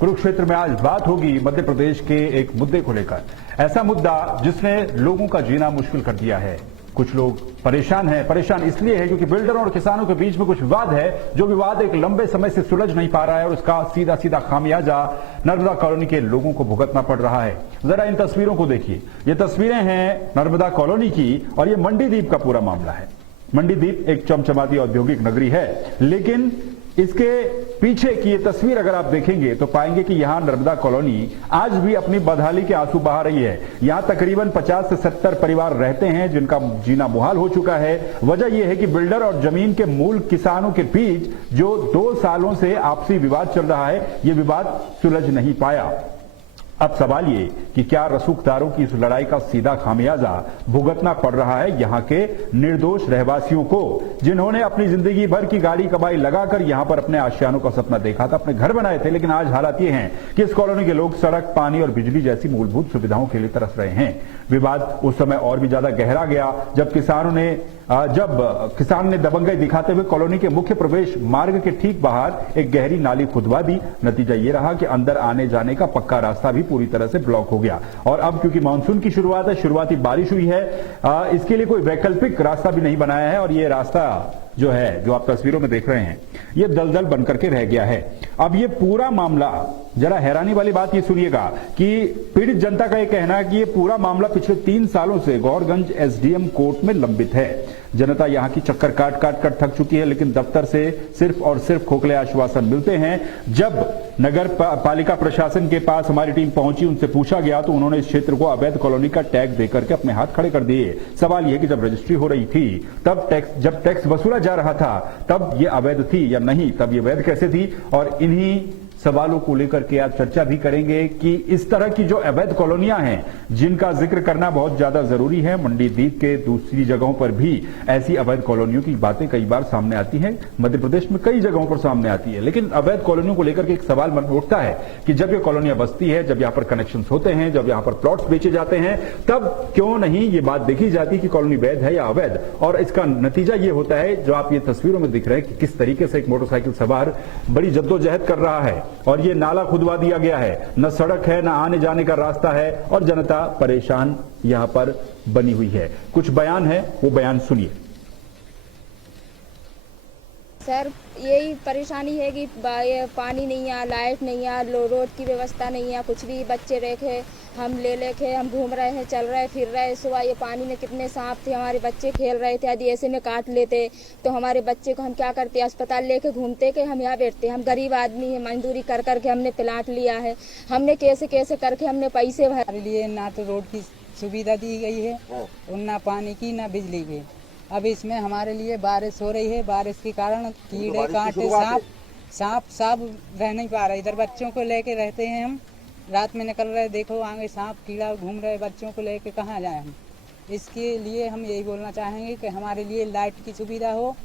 कुरुक्षेत्र में आज बात होगी मध्य प्रदेश के एक मुद्दे को लेकर, ऐसा मुद्दा जिसने लोगों का जीना मुश्किल कर दिया है। कुछ लोग परेशान हैं। परेशान इसलिए है क्योंकि बिल्डरों और किसानों के बीच में कुछ विवाद है, जो विवाद एक लंबे समय से सुलझ नहीं पा रहा है और उसका सीधा सीधा खामियाजा नर्मदा कॉलोनी के लोगों को भुगतना पड़ रहा है। जरा इन तस्वीरों को देखिए। ये तस्वीरें हैं नर्मदा कॉलोनी की और ये मंडीदीप का पूरा मामला है। मंडीदीप एक चमचमाती औद्योगिक नगरी है, लेकिन इसके पीछे की ये तस्वीर अगर आप देखेंगे तो पाएंगे कि यहां नर्मदा कॉलोनी आज भी अपनी बदहाली के आंसू बहा रही है। यहां तकरीबन 50 से 70 परिवार रहते हैं जिनका जीना मुहाल हो चुका है। वजह यह है कि बिल्डर और जमीन के मूल किसानों के बीच जो 2 सालों से आपसी विवाद चल रहा है, ये विवाद सुलझ नहीं पाया। अब सवाल ये कि क्या रसूखदारों की इस लड़ाई का सीधा खामियाजा भुगतना पड़ रहा है यहां के निर्दोष रहवासियों को, जिन्होंने अपनी जिंदगी भर की गाड़ी कमाई लगाकर यहां पर अपने आशियानों का सपना देखा था, अपने घर बनाए थे। लेकिन आज हालात ये हैं कि इस कॉलोनी के लोग सड़क, पानी और बिजली जैसी मूलभूत सुविधाओं के लिए तरस रहे हैं। विवाद उस समय और भी ज्यादा गहरा गया जब किसान ने दबंगई दिखाते हुए कॉलोनी के मुख्य प्रवेश मार्ग के ठीक बाहर एक गहरी नाली खुदवा दी। नतीजा ये रहा कि अंदर आने जाने का पक्का रास्ता भी पूरी तरह से ब्लॉक हो गया। और अब क्योंकि मानसून की शुरुआत है, शुरुआती बारिश हुई है, इसके लिए कोई वैकल्पिक रास्ता भी नहीं बनाया है और ये रास्ता जो है, जो आप तस्वीरों में देख रहे हैं, ये दलदल बनकर के रह गया है। अब ये पूरा मामला, जरा हैरानी वाली बात ये सुनिएगा कि पीड़ित जनता का ये कहना है कि ये पूरा मामला पिछले 3 सालों से गौरगंज एसडीएम कोर्ट में लंबित है। जनता यहां की चक्कर काट काट कर थक चुकी है, लेकिन दफ्तर से सिर्फ और सिर्फ खोखले आश्वासन मिलते हैं। जब नगर पालिका प्रशासन के पास हमारी टीम पहुंची, उनसे पूछा गया तो उन्होंने इस क्षेत्र को अवैध कॉलोनी का टैग देकर के अपने हाथ खड़े कर दिए। सवाल यह कि जब रजिस्ट्री हो रही थी, तब जब टैक्स वसूला जा रहा था, तब ये अवैध थी या नहीं, तब ये वैध कैसे थी? और इन्हीं सवालों को लेकर के आज चर्चा भी करेंगे कि इस तरह की जो अवैध कॉलोनियां हैं, जिनका जिक्र करना बहुत ज्यादा जरूरी है। मंडीदीप के दूसरी जगहों पर भी ऐसी अवैध कॉलोनियों की बातें कई बार सामने आती हैं। मध्य प्रदेश में कई जगहों पर सामने आती है, लेकिन अवैध कॉलोनियों को लेकर के एक सवाल मन में उठता है कि जब ये कॉलोनियां बसती है, जब यहां पर कनेक्शन होते हैं, जब यहां पर प्लॉट्स बेचे जाते हैं, तब क्यों नहीं ये बात देखी जाती कि कॉलोनी वैध है या अवैध? और इसका नतीजा ये होता है जो आप ये तस्वीरों में दिख रहे हैं कि किस तरीके से एक मोटरसाइकिल सवार बड़ी जद्दोजहद कर रहा है और ये नाला खुदवा दिया गया है। न सड़क है, न आने जाने का रास्ता है और जनता परेशान यहां पर बनी हुई है। कुछ बयान है, वो बयान सुनिए। सर, यही परेशानी है कि पानी नहीं है, लाइट नहीं है, रोड की व्यवस्था नहीं है, कुछ भी। बच्चे रखे हम ले लेके हम घूम रहे हैं, चल रहे फिर रहे। सुबह ये पानी में कितने सांप थे, हमारे बच्चे खेल रहे थे, यदि ऐसे में काट लेते तो हमारे बच्चे को हम क्या करते? अस्पताल लेके घूमते कि हम यहाँ बैठते? हम गरीब आदमी हैं, मजदूरी कर करके हमने प्लाट लिया है, हमने कैसे कैसे करके हमने पैसे भर लिए। ना तो रोड की सुविधा दी गई है और ना पानी की, ना बिजली की। अब इसमें हमारे लिए बारिश हो रही है, बारिश के कारण कीड़े, कांटे, सांप रह नहीं पा रहे। इधर बच्चों को लेके रहते हैं, हम रात में निकल रहे, देखो आगे सांप कीड़ा घूम रहे, बच्चों को लेके कहाँ जाए हम? इसके लिए हम यही बोलना चाहेंगे कि हमारे लिए लाइट की सुविधा हो,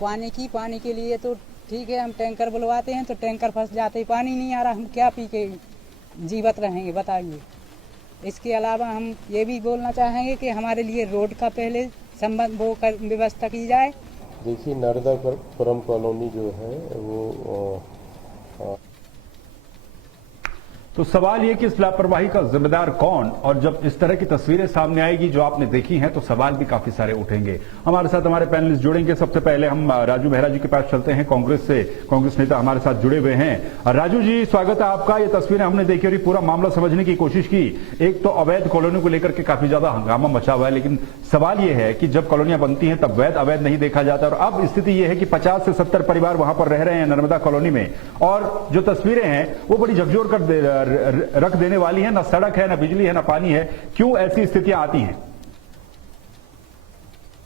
पानी के लिए तो ठीक है, हम टैंकर बुलवाते हैं तो टैंकर फंस जाते हैं, पानी नहीं आ रहा, हम क्या पी के जीवित रहेंगे बताइए। इसके अलावा हम ये भी बोलना चाहेंगे कि हमारे लिए रोड का पहले संबंध वो व्यवस्था की जाए। देखिए, नर्मदापुरम कॉलोनी जो है वो तो सवाल ये कि इस लापरवाही का जिम्मेदार कौन? और जब इस तरह की तस्वीरें सामने आएगी जो आपने देखी हैं, तो सवाल भी काफी सारे उठेंगे। हमारे साथ हमारे पैनलिस्ट जुड़ेंगे। सबसे पहले हम राजू मेहरा जी के पास चलते हैं, कांग्रेस नेता हमारे साथ जुड़े हुए हैं। राजू जी, स्वागत है आपका। ये तस्वीरें हमने देखी और ये पूरा मामला समझने की कोशिश की। एक तो अवैध कॉलोनी को लेकर के काफी ज्यादा हंगामा मचा हुआ है, लेकिन सवाल यह है कि जब कॉलोनियां बनती हैं तब वैध अवैध नहीं देखा जाता। और अब स्थिति यह है कि 50 से 70 परिवार वहां पर रह रहे हैं नर्मदा कॉलोनी में, और जो तस्वीरें हैं वो बड़ी झकझोर कर रख देने वाली है। ना सड़क है, ना बिजली है, ना पानी है। क्यों ऐसी स्थितियां आती हैं?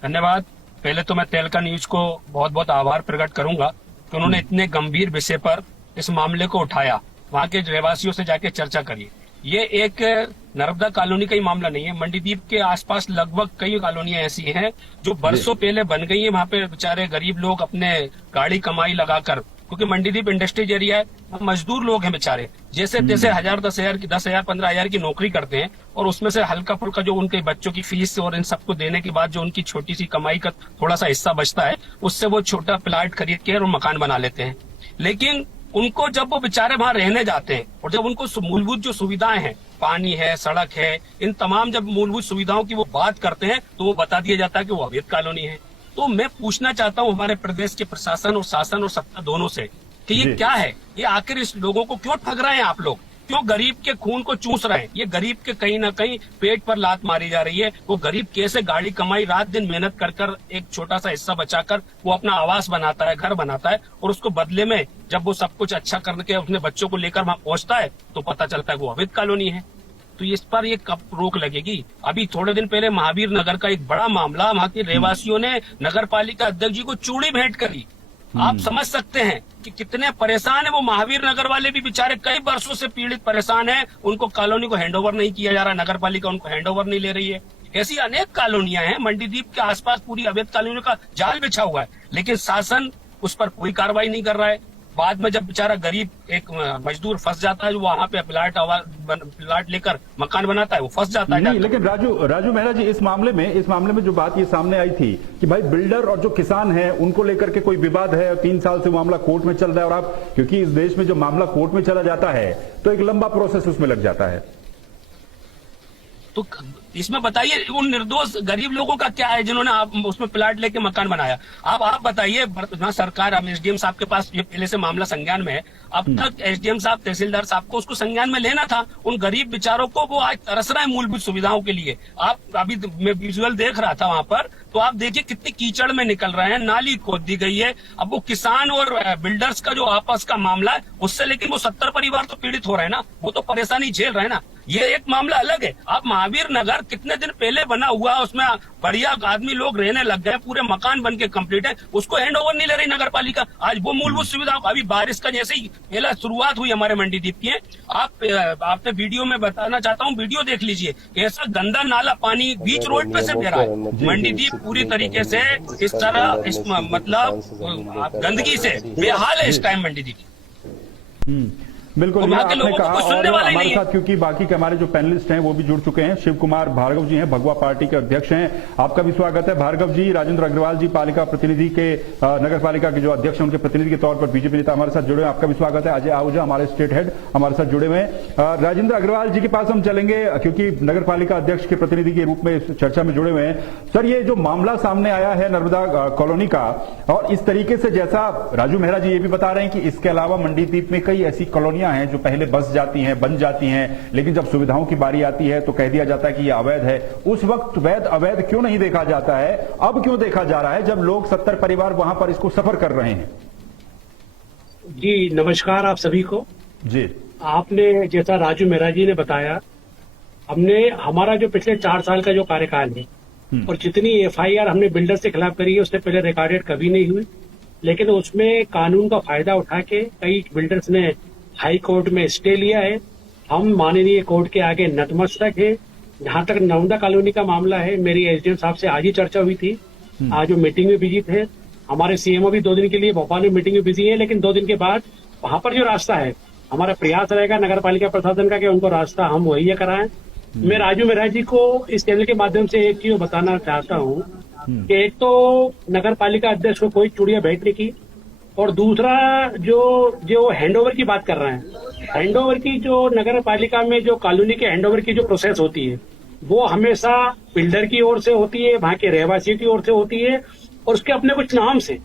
धन्यवाद। पहले तो मैं तेलका न्यूज को बहुत बहुत आभार प्रकट करूंगा कि उन्होंने इतने गंभीर विषय पर इस मामले को उठाया, वहां के रहवासियों से जाके चर्चा करी। ये एक नर्मदा कॉलोनी का ही मामला नहीं है, मंडीदीप के आसपास लगभग कई कॉलोनियां ऐसी हैं जो बरसों पहले बन गई हैं। वहां पे बेचारे गरीब लोग अपने गाड़ी कमाई लगाकर, क्योंकि मंडीदीप इंडस्ट्रीज एरिया है, मजदूर लोग हैं बेचारे, जैसे तैसे 1000, 10,000 की 10,000, 15,000 की नौकरी करते हैं और उसमें से हल्का फुल्का जो उनके बच्चों की फीस और इन सबको देने के बाद जो उनकी छोटी सी कमाई का थोड़ा सा हिस्सा बचता है, उससे वो छोटा प्लाट खरीद के और मकान बना लेते हैं। लेकिन उनको जब वो बेचारे वहां रहने जाते हैं और जब उनको मूलभूत जो सुविधाएं हैं, पानी है, सड़क है, इन तमाम जब मूलभूत सुविधाओं की वो बात करते हैं तो वो बता दिया जाता है कि वो अवैध कॉलोनी है। तो मैं पूछना चाहता हूँ हमारे प्रदेश के प्रशासन और शासन और सत्ता दोनों से कि ये क्या है, ये आखिर इस लोगों को क्यों ठग रहे हैं आप लोग, क्यों गरीब के खून को चूस रहे हैं? ये गरीब के कहीं ना कहीं पेट पर लात मारी जा रही है। वो गरीब कैसे गाड़ी कमाई, रात दिन मेहनत कर कर एक छोटा सा हिस्सा बचाकर वो अपना आवास बनाता है, घर बनाता है, और उसको बदले में जब वो सब कुछ अच्छा करके अपने बच्चों को लेकर वहां पहुंचता है तो पता चलता है वो अवैध कॉलोनी है। तो इस पर ये कब रोक लगेगी? अभी थोड़े दिन पहले महावीर नगर का एक बड़ा मामला, वहां के रहवासियों ने नगर पालिका अध्यक्ष जी को चूड़ी भेंट करी। आप समझ सकते हैं कि कितने परेशान है वो महावीर नगर वाले भी बेचारे, कई वर्षों से पीड़ित परेशान है। उनको कॉलोनी को हैंडओवर नहीं किया जा रहा, नगर पालिका उनको हैंडओवर नहीं ले रही है। ऐसी अनेक कॉलोनियां हैं, मंडीदीप के आसपास पूरी अवैध कॉलोनियों का जाल बिछा हुआ है, लेकिन शासन उस पर कोई कार्रवाई नहीं कर रहा है। बाद में जब बेचारा गरीब एक मजदूर फंस जाता है, जो वहां पे प्लाट लेकर मकान बनाता है, वो फंस जाता है। नहीं, लेकिन राजू मेहरा जी, इस मामले में जो बात ये सामने आई थी कि भाई बिल्डर और जो किसान है उनको लेकर के कोई विवाद है, 3 साल से मामला कोर्ट में चल रहा है, और आप क्योंकि इस देश में जो मामला कोर्ट में चला जाता है तो एक लंबा प्रोसेस उसमें लग जाता है। तो इसमें बताइए उन निर्दोष गरीब लोगों का क्या है जिन्होंने आप उसमें प्लाट लेके मकान बनाया? आप बताइए, वर्तमान सरकार, अब एसडीएम साहब के पास ये पहले से मामला संज्ञान में है, अब तक एसडीएम साहब, तहसीलदार साहब को उसको संज्ञान में लेना था। उन गरीब बेचारों को वो आज तरस रहे हैं मूलभूत सुविधाओं के लिए। आप अभी मैं विजुअल देख रहा था वहां पर, तो आप देखिए कितनी कीचड़ में निकल रहे हैं, नाली खोद दी गई है। अब वो किसान और बिल्डर्स का जो आपस का मामला है उससे, लेकिन वो 70 परिवार तो पीड़ित हो रहे हैं ना, वो तो परेशानी झेल रहे हैं ना। ये एक मामला अलग है। आप महावीर नगर कितने दिन पहले बना हुआ, उसमें बढ़िया आदमी लोग रहने लग गए, पूरे मकान बन के कंप्लीट है, उसको हैंड ओवर नहीं ले रही नगर पालिका। आज वो मूलभूत सुविधा, अभी बारिश का जैसे ही पहला शुरुआत हुई हमारे मंडीदीप की, आपने वीडियो में बताना चाहता हूँ, वीडियो देख लीजिए, ऐसा गंदा नाला पानी बीच रोड पे से बह रहा है। मंडीदीप पूरी तरीके से इस तरह मतलब गंदगी से बेहाल है इस टाइम मंडीदीप। बिल्कुल, तो ये आपने कहा। और हमारे साथ क्योंकि बाकी के हमारे जो पैनलिस्ट हैं वो भी जुड़ चुके हैं। शिव कुमार भार्गव जी हैं, भगवा पार्टी के अध्यक्ष हैं, आपका भी स्वागत है। भार्गव जी, राजेंद्र अग्रवाल जी, पालिका प्रतिनिधि के, नगर पालिका के जो अध्यक्ष हैं उनके प्रतिनिधि के तौर पर बीजेपी नेता हमारे साथ जुड़े हैं, आपका भी स्वागत है। अजय आहूजा हमारे स्टेट हेड हमारे साथ जुड़े हुए हैं। राजेंद्र अग्रवाल जी के पास हम चलेंगे क्योंकि नगर पालिका अध्यक्ष के प्रतिनिधि के रूप में इस चर्चा में जुड़े हुए हैं। सर, ये जो मामला सामने आया है नर्मदा कॉलोनी का, और इस तरीके से जैसा राजू मेहरा जी ये भी बता रहे हैं कि इसके अलावा मंडीदीप में कई ऐसी कॉलोनियां हैं जो पहले बस जाती हैं, बन जाती हैं, लेकिन जब सुविधाओं की बारी आती है तो कह दिया जाता है कि ये अवैध है। उस वक्त वैध अवैध क्यों नहीं देखा जाता है, अब क्यों देखा जा रहा है जब लोग 70 परिवार वहां पर इसको सफर कर रहे हैं? जी नमस्कार आप सभी को। जी, आपने जैसा राजू मेहरा जी ने बताया, हमारा जो पिछले 4 साल का जो कार्यकाल है और जितनी एफआईआर हमने बिल्डर से खिलाफ करी है उससे पहले रिकॉर्डेड कभी नहीं हुई, लेकिन उसमें कानून का फायदा उठा के कई बिल्डर्स ने हाई कोर्ट में स्टे लिया है। हम माननीय कोर्ट के आगे नतमस्तक है। जहां तक नर्मदा कॉलोनी का मामला है, मेरी एसडीएम साहब से आज ही चर्चा हुई थी, आज वो मीटिंग में बिजी थे। हमारे सीएमओ भी 2 दिन के लिए भोपाल में मीटिंग में बिजी है, लेकिन 2 दिन के बाद वहां पर जो रास्ता है, हमारा प्रयास रहेगा नगर पालिका प्रशासन का कि उनको रास्ता हम मुहैया कराएं। मैं राजू मेहरा जी को इस चैनल के माध्यम से एक चीज बताना चाहता हूँ कि एक तो नगर पालिका अध्यक्ष को कोई चूड़िया भेंट नहीं की, और दूसरा जो हैंडओवर की बात कर रहे हैं, हैंडओवर की जो नगर पालिका में जो कॉलोनी के हैंडओवर की जो प्रोसेस होती है वो हमेशा बिल्डर की ओर से होती है, वहां के रहवासियों की ओर से होती है, और उसके अपने कुछ नाम से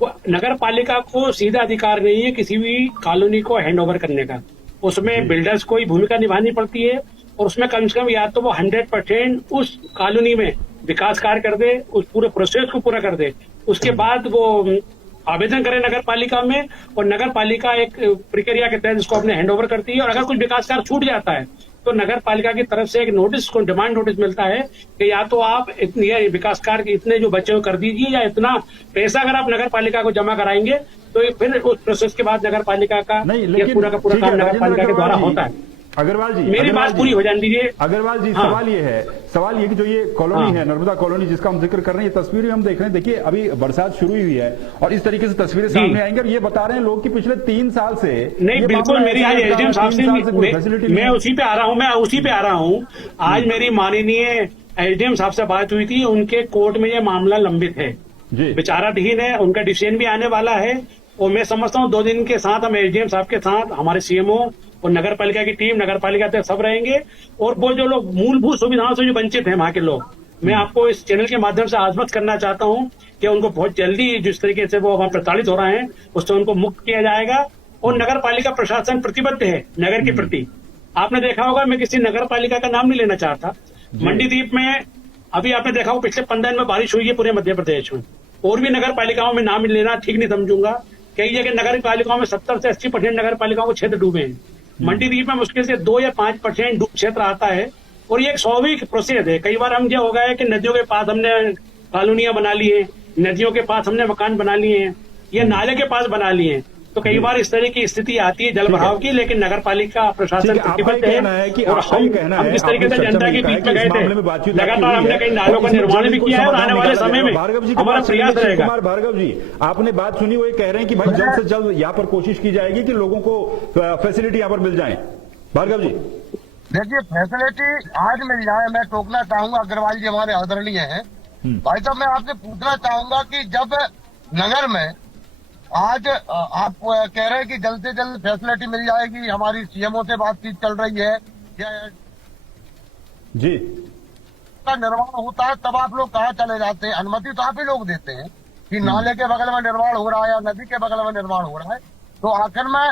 नगर पालिका को सीधा अधिकार नहीं है किसी भी कॉलोनी को हैंडओवर करने का। उसमें बिल्डर्स को ही भूमिका निभानी पड़ती है, और उसमें कम से कम या तो वो 100% उस कॉलोनी में विकास कार्य कर दे, उस पूरे प्रोसेस को पूरा कर दे, उसके बाद वो आवेदन करें नगर पालिका में, और नगर पालिका एक प्रक्रिया के तहत इसको अपने हैंडओवर करती है। और अगर कुछ विकास कार्य छूट जाता है तो नगर पालिका की तरफ से एक नोटिस को डिमांड नोटिस मिलता है कि या तो आप इतने विकास कार्य इतने जो बचे हुए कर दीजिए, या इतना पैसा अगर आप नगर पालिका को जमा कराएंगे तो फिर उस प्रोसेस के बाद नगर पालिका का पूरा का पूरा काम नगर पालिका के द्वारा होता है। अग्रवाल जी, मेरी बात पूरी हो जाने दीजिए। अग्रवाल जी, हाँ। सवाल ये कि जो ये कॉलोनी है नर्मदा कॉलोनी जिसका हम जिक्र कर रहे हैं, ये तस्वीरें हम देख रहे हैं, देखिए अभी बरसात शुरू हुई है और इस तरीके से तस्वीरें सामने आएंगी, और ये बता रहे हैं लोग कि पिछले 3 साल से नहीं, बिल्कुल मेरी आज एसडीएम साहब से मैं उसी पे आ रहा हूँ। आज मेरी माननीय एसडीएम साहब से बात हुई थी, उनके कोर्ट में ये मामला लंबित है, विचाराधीन है, उनका डिसीजन भी आने वाला है, और मैं समझता हूँ 2 दिन के साथ हम एसडीएम साहब के साथ हमारे सीएमओ और नगर पालिका की टीम, नगर पालिका अध्यक्ष सब रहेंगे। और वो जो लोग मूलभूत सुविधाओं से जो वंचित हैं वहां के लोग, मैं आपको इस चैनल के माध्यम से आश्वस्त करना चाहता हूं कि उनको बहुत जल्दी जिस तरीके से वो वहां प्रताड़ित हो रहे हैं उससे उनको मुक्त किया जाएगा। और नगर पालिका प्रशासन प्रतिबद्ध है नगर के प्रति। आपने देखा होगा, मैं किसी नगर पालिका का नाम नहीं लेना चाहता, मंडीदीप में अभी आपने देखा होगा पिछले 15 दिन में बारिश हुई है पूरे मध्य प्रदेश में। और भी नगर पालिकाओं में नाम लेना ठीक नहीं समझूंगा। कई जगह नगर पालिकाओं में 70 से 80% नगर पालिकाओं को क्षेत्र डूबे हैं। मंडीदीप में मुश्किल से 2 या 5% डूब क्षेत्र आता है। और ये एक स्वाभाविक प्रोसेस है। कई बार हम क्या हो गया है कि नदियों के पास हमने कॉलोनियां बना ली है, नदियों के पास हमने मकान बना लिए हैं, या नाले के पास बना लिए हैं। तो कई बार इस तरह की स्थिति आती है जल भराव की, लेकिन नगर पालिका प्रशासन प्रतिबद्ध है। और हम जिस तरीके से जनता के बीच में गए थे, लगातार हमने कई नालों का निर्माण भी किया है और आने वाले समय में हमारा प्रयास रहेगा। भार्गव जी, आपने बात सुनी, वो ये कह रहे हैं कि भाई जल्द से जल्द यहाँ पर कोशिश की जाएगी कि लोगों को फैसिलिटी यहाँ पर मिल जाए। भार्गव जी, देखिए, फैसिलिटी आज मिल जाए, मैं टोकना चाहूंगा। अग्रवाल जी हमारे आदरणीय हैं। भाई साहब, मैं आपसे पूछना चाहूंगा कि जब नगर में आज आप कह रहे हैं कि जल्द से जल्द फैसिलिटी मिल जाएगी, हमारी सीएमओ से बातचीत चल रही है, जी का निर्माण होता है, तब आप लोग कहाँ चले जाते हैं? अनुमति तो आप ही लोग देते हैं कि नाले के बगल में निर्माण हो रहा है या नदी के बगल में निर्माण हो रहा है। तो आखिर में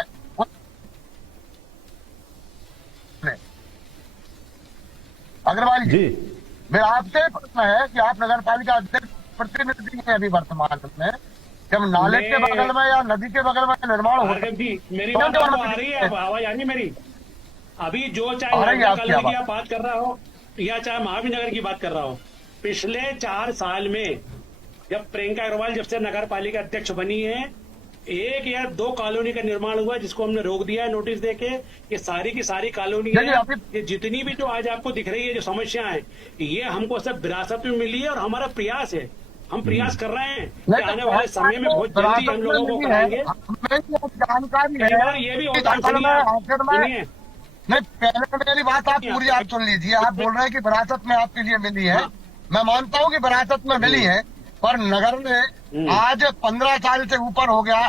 अग्रवाल जी, मेरा आपसे प्रश्न है कि आप नगर पालिका अध्यक्ष प्रतिनिधि हैं अभी वर्तमान में, जब नाले के बगल में या नदी के बगल में निर्माण हो रहा है, मेरी बात आ रही है, आवाज आ रही मेरी? अभी जो चाहे की बात कर रहा हो या चाहे महावीर नगर की बात कर रहा हो, पिछले 4 साल में जब प्रियंका अग्रवाल जब से नगर पालिका अध्यक्ष बनी है, 1 या 2 कॉलोनी का निर्माण हुआ जिसको हमने रोक दिया है नोटिस देके। ये सारी की सारी कॉलोनी है, ये जितनी भी जो आज आपको दिख रही है जो समस्याएं हैं, ये हमको सब विरासत में मिली है और हमारा प्रयास है, हम प्रयास कर रहे हैं कि आने वाले समय में बहुत जल्दी हम लोगों को कराएंगे। जानकारी ये भी होता है। नहीं, पहले मेरी बात आप पूरी आप सुन लीजिए। आप बोल रहे हैं कि विरासत में आपके लिए मिली है, मैं मानता हूँ कि विरासत में मिली है, पर नगर में आज 15 साल से ऊपर हो गया।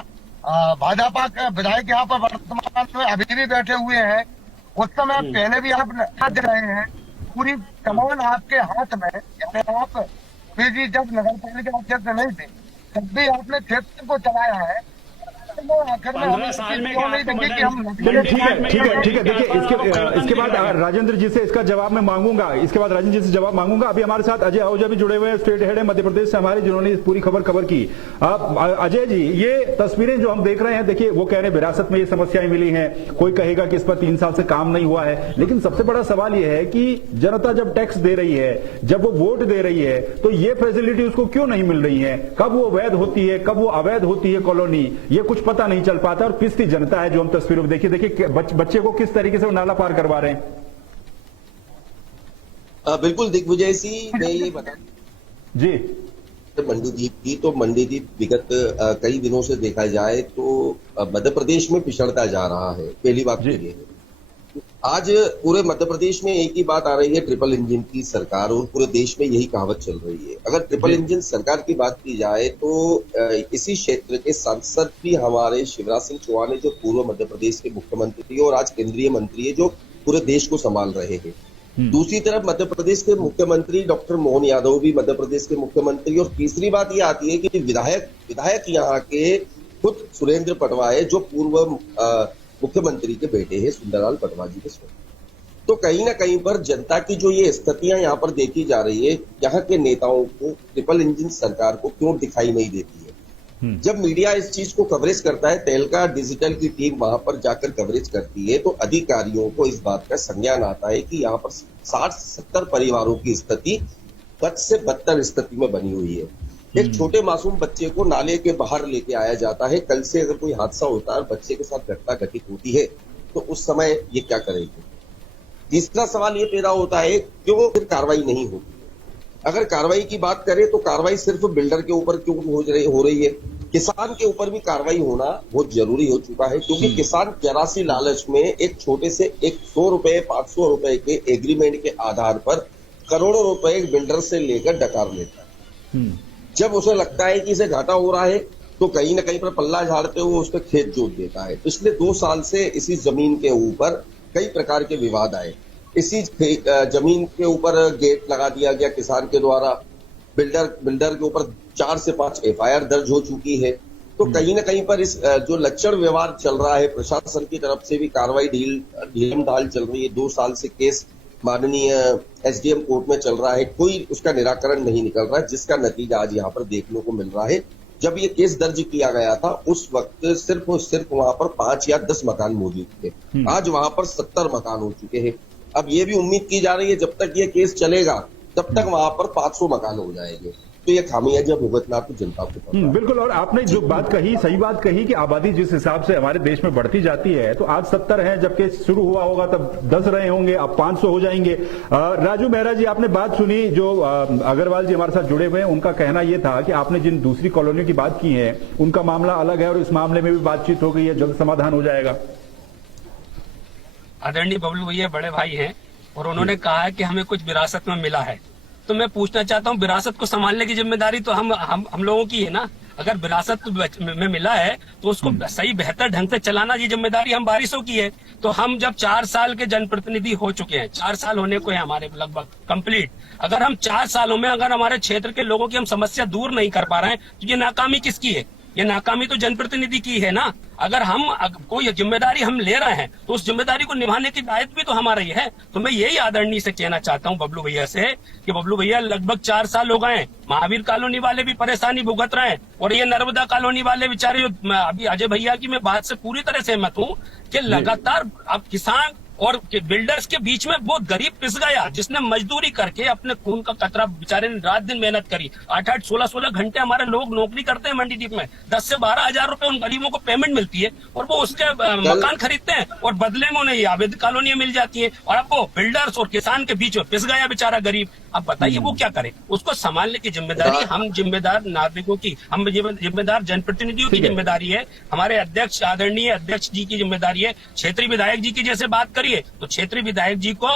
भाजपा के विधायक यहाँ पर वर्तमान में अभी भी बैठे हुए हैं। उस समय पहले भी आप दे रहे हैं, पूरी कमान आपके हाथ में। यानी आप पीजी जब नगर पालिका अध्यक्ष नहीं थे तब भी आपने क्षेत्र को चलाया है। 15 साल में ठीक है। देखिए, इसके बाद राजेंद्र जी से इसका जवाब मैं मांगूंगा, अभी हमारे साथ अजय आहूजा भी जुड़े हुए हैं, स्टेट हेड है मध्य प्रदेश से हमारे, जिन्होंने पूरी खबर कवर की। अजय जी, ये तस्वीरें जो हम देख रहे हैं, देखिए वो कह रहे हैं विरासत में ये समस्याएं मिली हैं, कोई कहेगा कि इस पर 3 साल से काम नहीं हुआ है, लेकिन सबसे बड़ा सवाल यह है कि जनता जब टैक्स दे रही है, जब वो वोट दे रही है, तो ये फैसिलिटी उसको क्यों नहीं मिल रही है? कब वो वैध होती है, कब वो अवैध होती है कॉलोनी, ये कुछ पता नहीं चल पाता। और पिसती जनता है जो हम तस्वीरों में देखिए बच्चे को किस तरीके से वो नाला पार करवा रहे हैं। बिल्कुल दिग्विजय सिंह, मैं ये बता जी, मंडीदीप की, तो मंडीदीप विगत कई दिनों से देखा जाए तो मध्य प्रदेश में पिछड़ता जा रहा है। पहली बात तो ये है, आज पूरे मध्य प्रदेश में एक ही बात आ रही है, ट्रिपल इंजन की सरकार, और पूरे देश में यही कहावत चल रही है। अगर ट्रिपल इंजन सरकार की बात की जाए तो इसी क्षेत्र के सांसद भी हमारे शिवराज सिंह चौहान है, जो पूर्व मध्य प्रदेश के मुख्यमंत्री और आज केंद्रीय मंत्री है, जो पूरे देश को संभाल रहे हैं। दूसरी तरफ मध्य प्रदेश के मुख्यमंत्री डॉक्टर मोहन यादव भी मध्य प्रदेश के मुख्यमंत्री। और तीसरी बात ये आती है कि विधायक यहाँ के खुद सुरेंद्र पटवाई, जो पूर्व मुख्यमंत्री के बेटे हैं सुंदरलाल पटवा जी के स्वयं। तो कहीं ना कहीं पर जनता की जो ये स्थितियां यहाँ पर देखी जा रही है, यहाँ के नेताओं को ट्रिपल इंजन सरकार को क्यों दिखाई नहीं देती है। जब मीडिया इस चीज को कवरेज करता है, तेलका डिजिटल की टीम वहां पर जाकर कवरेज करती है, तो अधिकारियों को इस बात का संज्ञान आता है कि यहाँ पर 60-70 परिवारों की स्थिति बद से बदतर स्थिति में बनी हुई है। एक छोटे मासूम बच्चे को नाले के बाहर लेके आया जाता है। कल से अगर कोई हादसा होता है और बच्चे के साथ घटना घटित होती है तो उस समय ये क्या करेंगे? तीसरा सवाल ये पैदा होता है, क्यों फिर कार्रवाई नहीं होती? अगर कार्रवाई की बात करें तो कार्रवाई सिर्फ बिल्डर के ऊपर क्यों हो रही है? किसान के ऊपर भी कार्रवाई होना बहुत जरूरी हो चुका है, क्योंकि किसान जरा सी लालच में एक छोटे से 100 रुपए 500 रुपए के एग्रीमेंट के आधार पर करोड़ों रुपए एक बिल्डर से लेकर डकार लेता है। जब उसे लगता है कि इसे घाटा हो रहा है तो कहीं ना कहीं पर पल्ला झाड़ते हुए उस पर खेत जोत देता है। पिछले 2 साल से इसी जमीन के ऊपर कई प्रकार के विवाद आए। इसी जमीन के ऊपर गेट लगा दिया गया किसान के द्वारा। बिल्डर के ऊपर 4 से 5 FIR दर्ज हो चुकी है। तो कहीं ना कहीं पर इस जो लक्षण व्यवहार चल रहा है, प्रशासन की तरफ से भी कार्रवाई ढीलम ढाल चल रही है। 2 साल से केस माननीय SDM कोर्ट में चल रहा है, कोई उसका निराकरण नहीं निकल रहा है, जिसका नतीजा आज यहाँ पर देखने को मिल रहा है। जब ये केस दर्ज किया गया था उस वक्त सिर्फ और सिर्फ वहां पर 5 या 10 मकान मौजूद थे। आज वहां पर 70 मकान हो चुके हैं। अब ये भी उम्मीद की जा रही है जब तक ये केस चलेगा तब तक वहां पर 500 मकान हो जाएंगे। तो ये खामियाजा भुगतना तो जनता को पड़ता है। बिल्कुल। और आपने जो बात कही, सही बात कही कि आबादी जिस हिसाब से हमारे देश में बढ़ती जाती है, तो आज 70 है, जबकि शुरू हुआ होगा तब 10 रहे होंगे, अब 500 हो जाएंगे। राजू मेहरा जी, आपने बात सुनी, जो अग्रवाल जी हमारे साथ जुड़े हुए हैं, उनका कहना यह था कि आपने जिन दूसरी कॉलोनियों की बात की है उनका मामला अलग है और इस मामले में भी बातचीत हो गई है, जल्द समाधान हो जाएगा। आदरणीय बबलू भैया बड़े भाई हैं और उन्होंने कहा है कि हमें कुछ विरासत में मिला है। तो मैं पूछना चाहता हूँ, विरासत को संभालने की जिम्मेदारी तो हम लोगों की है ना। अगर विरासत में मिला है तो उसको सही बेहतर ढंग से चलाना ये जिम्मेदारी हम बारिशों की है। तो हम जब 4 साल के जनप्रतिनिधि हो चुके हैं, 4 साल होने को है हमारे लगभग कंप्लीट, अगर हम 4 सालों में अगर हमारे क्षेत्र के लोगों की हम समस्या दूर नहीं कर पा रहे हैं तो ये नाकामी किसकी है? ये नाकामी तो जनप्रतिनिधि की है ना। अगर हम कोई जिम्मेदारी हम ले रहे हैं तो उस जिम्मेदारी को निभाने की दायित्व भी तो हमारा ही है। तो मैं यही आदरणीय से कहना चाहता हूं बबलू भैया से कि बबलू भैया लगभग 4 साल हो गए हैं, महावीर कॉलोनी वाले भी परेशानी भुगत रहे हैं और ये नर्मदा कॉलोनी वाले बेचारे, जो अभी अजय भैया की मैं बात से पूरी तरह सहमत हूं कि लगातार अब किसान और बिल्डर्स के बीच में वो गरीब पिस गया, जिसने मजदूरी करके अपने खून का कतरा, बेचारे ने रात दिन मेहनत करी, 8-8, 16-16 घंटे हमारे लोग नौकरी करते हैं मंडी द्वीप में, 10 से 12 हजार रुपए उन गरीबों को पेमेंट मिलती है और वो उसके मकान खरीदते हैं और बदले में उन्हें अवैध कॉलोनियां मिल जाती है। और अब वो बिल्डर्स और किसान के बीच में पिस गया बेचारा गरीब। अब बताइए वो क्या करे? उसको संभालने की जिम्मेदारी हम जिम्मेदार नागरिकों की, हम जिम्मेदार जनप्रतिनिधियों की जिम्मेदारी है, हमारे अध्यक्ष आदरणीय अध्यक्ष जी की जिम्मेदारी है। क्षेत्रीय विधायक जी की जैसे बात करिए तो क्षेत्रीय विधायक जी को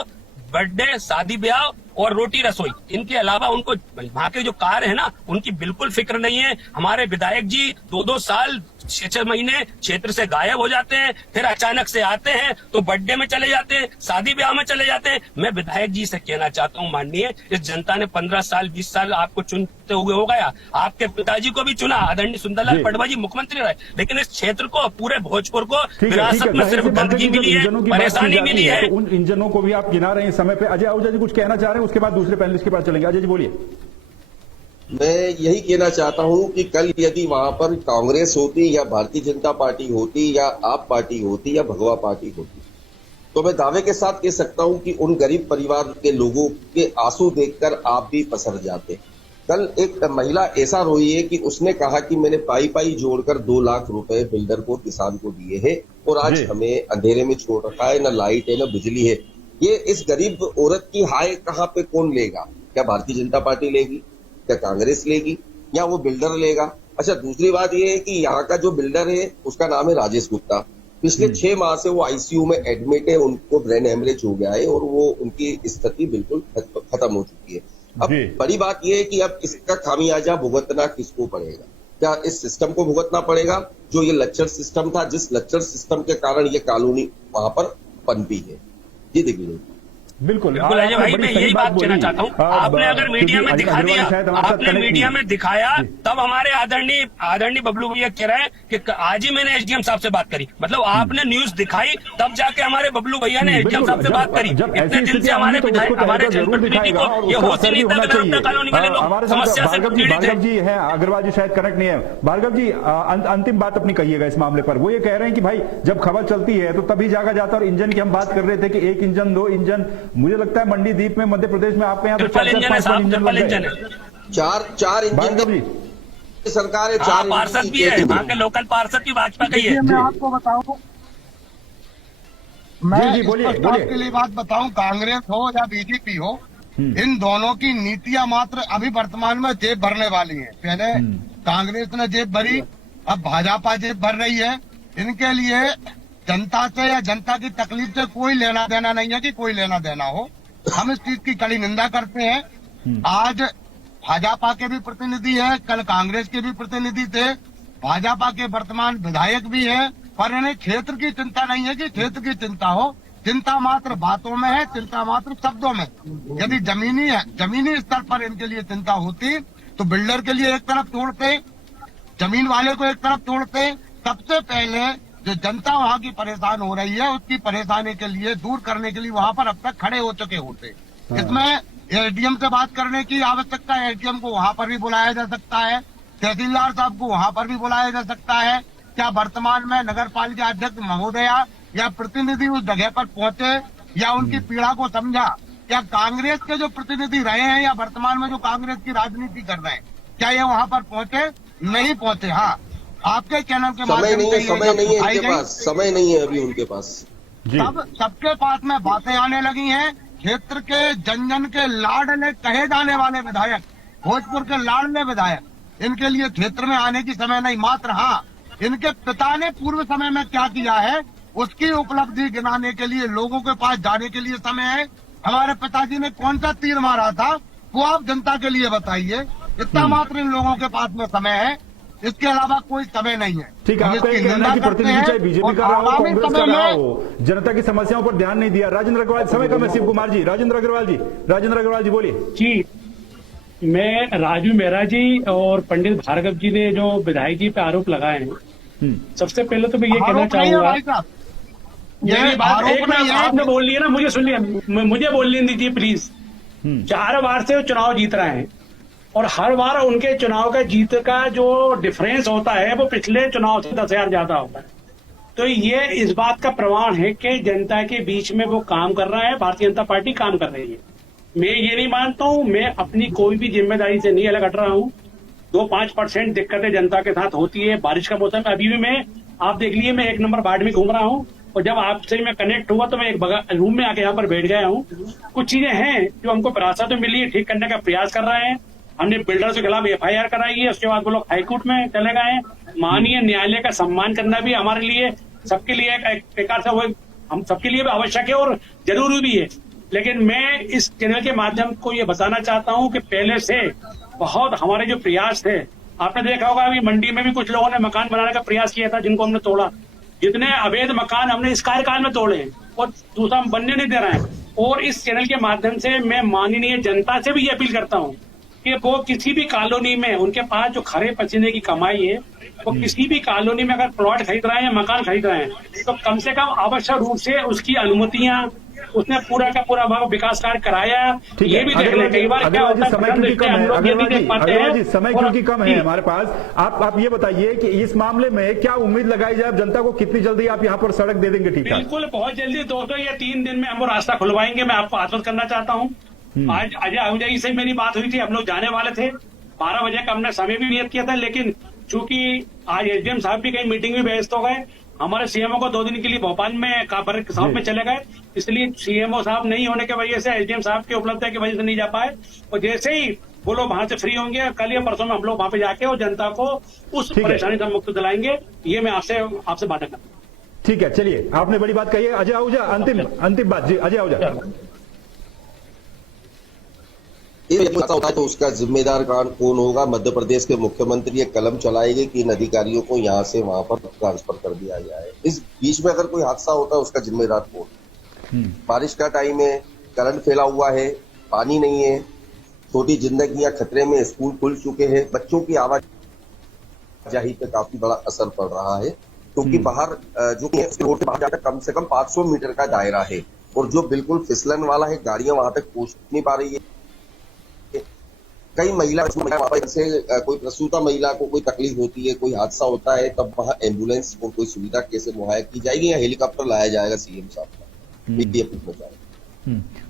बर्थडे, शादी ब्याह और रोटी रसोई, इनके अलावा उनको वहां के जो कार्य है ना उनकी बिल्कुल फिक्र नहीं है। हमारे विधायक जी 2-2 साल 6-6 महीने क्षेत्र से गायब हो जाते हैं, फिर अचानक से आते हैं तो बर्थडे में चले जाते हैं, शादी ब्याह में चले जाते हैं। मैं विधायक जी से कहना चाहता हूँ, माननीय, इस जनता ने 15 साल 20 साल आपको चुनते हुए हो गया, आपके पिताजी को भी चुना, आदरणीय सुंदरलाल पटवा जी मुख्यमंत्री रहे, लेकिन इस क्षेत्र को, पूरे भोजपुर को विरासत में सिर्फ गंदगी मिली है, परेशानी मिली है। तो उन इंजनों को भी आप गिना रहे हैं समय पे। अजय आहूजा जी कुछ कहना चाह रहे हैं, उसके बाद दूसरे पैनलिस्ट के पास चलेंगे। अजय जी बोलिए। मैं यही कहना चाहता हूं कि कल यदि वहां पर कांग्रेस होती या भारतीय जनता पार्टी होती या आप पार्टी होती या भगवा पार्टी होती, तो मैं दावे के साथ कह सकता हूं कि उन गरीब परिवार के लोगों के आंसू देखकर आप भी पसर जाते। कल एक महिला ऐसा रोई है कि उसने कहा कि मैंने पाई जोड़कर 2 लाख रुपए बिल्डर को, किसान को दिए हैं और आज हमें अंधेरे में छोड़ रखा है, न लाइट है न बिजली है। ये इस गरीब औरत की हाय कहाँ पे कौन लेगा? क्या भारतीय जनता पार्टी लेगी, क्या कांग्रेस लेगी, या वो बिल्डर लेगा? अच्छा, दूसरी बात ये है कि यहाँ का जो बिल्डर है उसका नाम है राजेश गुप्ता। पिछले 6 माह से वो ICU में एडमिट है, उनको ब्रेन हेमरेज हो गया है और वो उनकी स्थिति बिल्कुल खत्म हो चुकी है। अब बड़ी बात यह है कि अब इसका खामियाजा भुगतना किसको पड़ेगा? क्या इस सिस्टम को भुगतना पड़ेगा जो ये लक्षण सिस्टम था, जिस लक्षण सिस्टम के कारण ये कॉलोनी वहां पर पनपी है? जी देखिए, बिल्कुल अजय भाई, मैं यही बात कहना चाहता हूँ। आपने अगर मीडिया में दिखा दिया, आपने मीडिया में दिखाया, तब हमारे आदरणीय बबलू भैया कह रहे हैं कि आज ही मैंने SDM साहब से बात करी। मतलब आपने न्यूज दिखाई तब जाके हमारे बबलू भैया ने SDM साहब से बात करी। इतने दिन से हमारे जनप्रतिनिधि को ये होश ही नहीं था कि नर्मदा कॉलोनी वाले लोग समस्या से पीड़ित हैं। भार्गव जी है, अग्रवाल जी शायद कनेक्ट नहीं है। भार्गव जी, अंतिम बात अपनी कहिएगा इस मामले पर। वो ये कह रहे हैं कि भाई जब खबर चलती है तो तभी जागा जाता है, और इंजन की हम बात कर रहे थे कि 1 इंजन 2 इंजन, मुझे लगता है मंडी द्वीप में, मध्य प्रदेश में आपके यहाँ तो 4-5 इंजन है। 4 इंजन सरकार है, 4 पार्षद भी है, वहाँ के लोकल पार्षद भी भाजपा का ही है। मैं आपको बताऊं, मैं बोलिए के लिए बात बताऊं, कांग्रेस हो या BJP हो, इन दोनों की नीतियां मात्र अभी वर्तमान में जेब भरने वाली है। पहले कांग्रेस ने जेब भरी, अब भाजपा जेब भर रही है। इनके लिए जनता से या जनता की तकलीफ से कोई लेना देना नहीं है कि कोई लेना देना हो। हम इस चीज की कड़ी निंदा करते हैं। आज भाजपा के भी प्रतिनिधि हैं, कल कांग्रेस के भी प्रतिनिधि थे। भाजपा के वर्तमान विधायक भी हैं, पर इन्हें क्षेत्र की चिंता नहीं है कि क्षेत्र की चिंता हो। चिंता मात्र बातों में है, चिंता मात्र शब्दों में। यदि जमीनी स्तर पर इनके लिए चिंता होती तो बिल्डर के लिए एक तरफ तोड़ते, जमीन वाले को एक तरफ तोड़ते। सबसे पहले जो जनता वहाँ की परेशान हो रही है उसकी परेशानी के लिए दूर करने के लिए वहाँ पर अब तक खड़े हो चुके होते। इसमें एसडीएम से बात करने की आवश्यकता है। एसडीएम को वहाँ पर भी बुलाया जा सकता है, तहसीलदार साहब को वहाँ पर भी बुलाया जा सकता है। क्या वर्तमान में नगर पालिका अध्यक्ष महोदया या प्रतिनिधि उस जगह पर पहुंचे या उनकी पीड़ा को समझा? क्या कांग्रेस के जो प्रतिनिधि रहे हैं या वर्तमान में जो कांग्रेस की राजनीति कर रहे हैं, क्या ये वहाँ पर पहुंचे? नहीं पहुंचे। हाँ, आपके चैनल के माध्यम से समय नहीं है अभी उनके पास। सबके पास में बातें आने लगी हैं। क्षेत्र के जन के लाडले कहे जाने वाले विधायक, भोजपुर के लाडले विधायक, इनके लिए क्षेत्र में आने की समय नहीं। मात्र हाँ, इनके पिता ने पूर्व समय में क्या किया है उसकी उपलब्धि गिनाने के लिए लोगों के पास जाने के लिए समय है। हमारे पिताजी ने कौन सा तीर मारा था वो आप जनता के लिए बताइए। इतना मात्र इन लोगों के पास में समय है, इसके अलावा कोई समय नहीं है। ठीक है, आपका ये कहना है कि प्रतिनिधि चाहे बीजेपी कर रहा हो, कांग्रेस कर रहा हो, जनता की समस्याओं पर ध्यान नहीं दिया। राजेंद्र अग्रवाल, समय कम है। शिव कुमार जी, राजेंद्र अग्रवाल जी बोलिए। जी, मैं राजू मेहरा जी और पंडित भार्गव जी ने जो विधायक जी पे आरोप लगाए हैं, सबसे पहले तो मैं ये कहना चाहूंगा, ये आपने बोल लिया ना, मुझे सुनिए, मुझे बोलने दीजिए प्लीज। 4 बार से वो चुनाव जीत रहे हैं और हर बार उनके चुनाव का जीत का जो डिफरेंस होता है वो पिछले चुनाव से 10,000 ज्यादा होता है। तो ये इस बात का प्रमाण है कि जनता के बीच में वो काम कर रहा है, भारतीय जनता पार्टी काम कर रही है। मैं ये नहीं मानता हूँ, मैं अपनी कोई भी जिम्मेदारी से नहीं अलग हट रहा हूँ। 2-5% दिक्कतें जनता के साथ होती है। बारिश का मौसम अभी भी मैं, आप देख लीजिए, मैं 1 नंबर वार्ड में घूम रहा हूँ और जब आपसे मैं कनेक्ट हुआ तो मैं एक रूम में आके यहाँ पर बैठ गया हूँ। कुछ चीजें हैं जो हमको विरासत में मिली है, ठीक करने का प्रयास कर रहे हैं। हमने बिल्डर के खिलाफ FIR कराई है, उसके बाद वो लोग हाईकोर्ट में चले गए हैं। माननीय न्यायालय का सम्मान करना भी हमारे लिए, सबके लिए एक प्रकार से वो हम सबके लिए भी आवश्यक है और जरूरी भी है। लेकिन मैं इस चैनल के माध्यम को ये बताना चाहता हूँ कि पहले से बहुत हमारे जो प्रयास थे, आपने देखा होगा अभी मंडी में भी कुछ लोगों ने मकान बनाने का प्रयास किया था जिनको हमने तोड़ा। जितने अवैध मकान हमने इस कार्यकाल में तोड़े हैं और दूसरा हम बनने नहीं दे रहे हैं। और इस चैनल के माध्यम से मैं माननीय जनता से भी ये अपील करता हूँ कि वो किसी भी कॉलोनी में उनके पास जो खरे पसीने की कमाई है, वो किसी भी कॉलोनी में अगर प्लॉट खरीद रहे हैं, मकान खरीद रहे हैं, तो कम से कम आवश्यक रूप से उसकी अनुमतियां, उसने पूरा का पूरा विकास कार्य कराया, ये भी देख लें। कई बार क्या होता है, समय क्योंकि कम है, समय क्योंकि कम है हमारे पास, आप ये बताइए कि इस मामले में क्या उम्मीद लगाई जाए जनता को, कितनी जल्दी आप यहाँ पर सड़क दे देंगे? ठीक है, बिल्कुल, बहुत जल्दी 2 या 3 दिन में हम वो रास्ता खुलवाएंगे। मैं आपको आश्वस्त करना चाहता हूँ। आज अजय आहूजा जी से मेरी बात हुई थी, हम लोग जाने वाले थे, 12 बजे का हमने समय भी नियत किया था, लेकिन चूंकि आज SDM साहब भी कहीं मीटिंग में व्यस्त हो गए, हमारे CMO को 2 दिन के लिए भोपाल में साहब में चले गए, इसलिए CMO साहब नहीं होने की वजह से SDM साहब की उपलब्धता की वजह से नहीं जा पाए। और जैसे ही वो लोग वहां से फ्री होंगे, कल या परसों में हम लोग वहां पे जाके और जनता को उस परेशानी से मुक्त दिलाएंगे। ये मैं आपसे बातें करता हूँ। ठीक है, चलिए, आपने बड़ी बात कही है। अजय आहूजा, अंतिम बात जी, अजय आहूजा। पता होता है तो उसका जिम्मेदार कौन होगा? मध्य प्रदेश के मुख्यमंत्री एक कलम चलाएंगे कि इन अधिकारियों को यहाँ से वहां पर ट्रांसफर कर दिया जाए। इस बीच में अगर कोई हादसा होता है उसका जिम्मेदार कौन? बारिश का टाइम है, करंट फैला हुआ है, पानी नहीं है, छोटी जिंदगियां खतरे में, स्कूल खुल चुके हैं, बच्चों की आवाजाही पे काफी बड़ा असर पड़ रहा है, क्योंकि बाहर जो रोड से बाहर जाकर कम से कम 500 मीटर का दायरा है और जो बिल्कुल फिसलन वाला है, गाड़ियां वहां तक पहुंच नहीं पा रही है। कई महिला से कोई प्रसूता महिला को कोई तकलीफ होती है, कोई हादसा होता है, तब वहां एम्बुलेंस और कोई सुविधा कैसे मुहैया की जाएगी या हेलीकॉप्टर लाया जाएगा CM साहब का?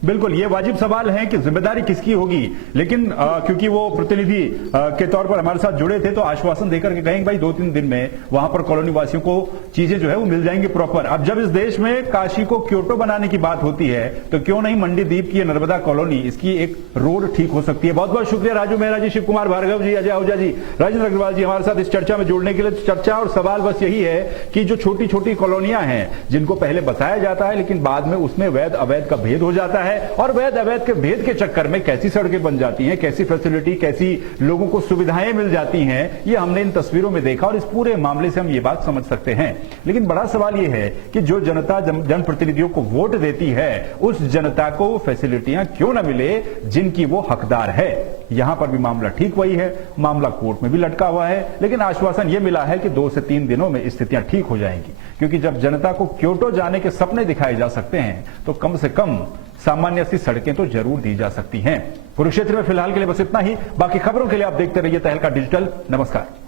बिल्कुल, ये वाजिब सवाल है कि जिम्मेदारी किसकी होगी। लेकिन क्योंकि वो प्रतिनिधि के तौर पर हमारे साथ जुड़े थे तो आश्वासन देकर के कहेंगे भाई 2-3 दिन में वहां पर कॉलोनी वासियों को चीजें जो है वो मिल जाएंगी प्रॉपर। अब जब इस देश में काशी को क्योटो बनाने की बात होती है तो क्यों नहीं मंडीदीप की नर्मदा कॉलोनी, इसकी एक रोड ठीक हो सकती है। बहुत बहुत शुक्रिया राजू मेहरा जी, शिव कुमार भार्गव जी, अजय आहूजा जी, राजेंद्र अग्रवाल जी हमारे साथ इस चर्चा में जुड़ने के लिए। चर्चा और सवाल बस यही है कि जो छोटी छोटी कॉलोनियां हैं जिनको पहले बसाया जाता है लेकिन बाद में उसमें वैध अवैध का भेद हो जाता है और वैध अवैध के भेद के चक्कर में कैसी सड़कें बन जाती हैं, कैसी फैसिलिटी, कैसी लोगों को सुविधाएं मिल जाती हैं, ये हमने इन तस्वीरों में देखा और इस पूरे मामले से हम ये बात समझ सकते हैं। लेकिन बड़ा सवाल ये है कि जो जनता जनप्रतिनिधियों को वोट देती है उस जनता को वो फैसिलिटियां क्यों न मिले जिनकी वो हकदार है। यहां पर भी मामला ठीक वही है, मामला कोर्ट में भी लटका हुआ है, लेकिन आश्वासन यह मिला है कि 2 से 3 दिनों में स्थितियां ठीक हो जाएंगी। क्योंकि जब जनता को क्योटो जाने के सपने दिखाए जा सकते हैं तो कम से कम सामान्य सी सड़कें तो जरूर दी जा सकती हैं। कुरुक्षेत्र में फिलहाल के लिए बस इतना ही। बाकी खबरों के लिए आप देखते रहिए तहलका डिजिटल। नमस्कार।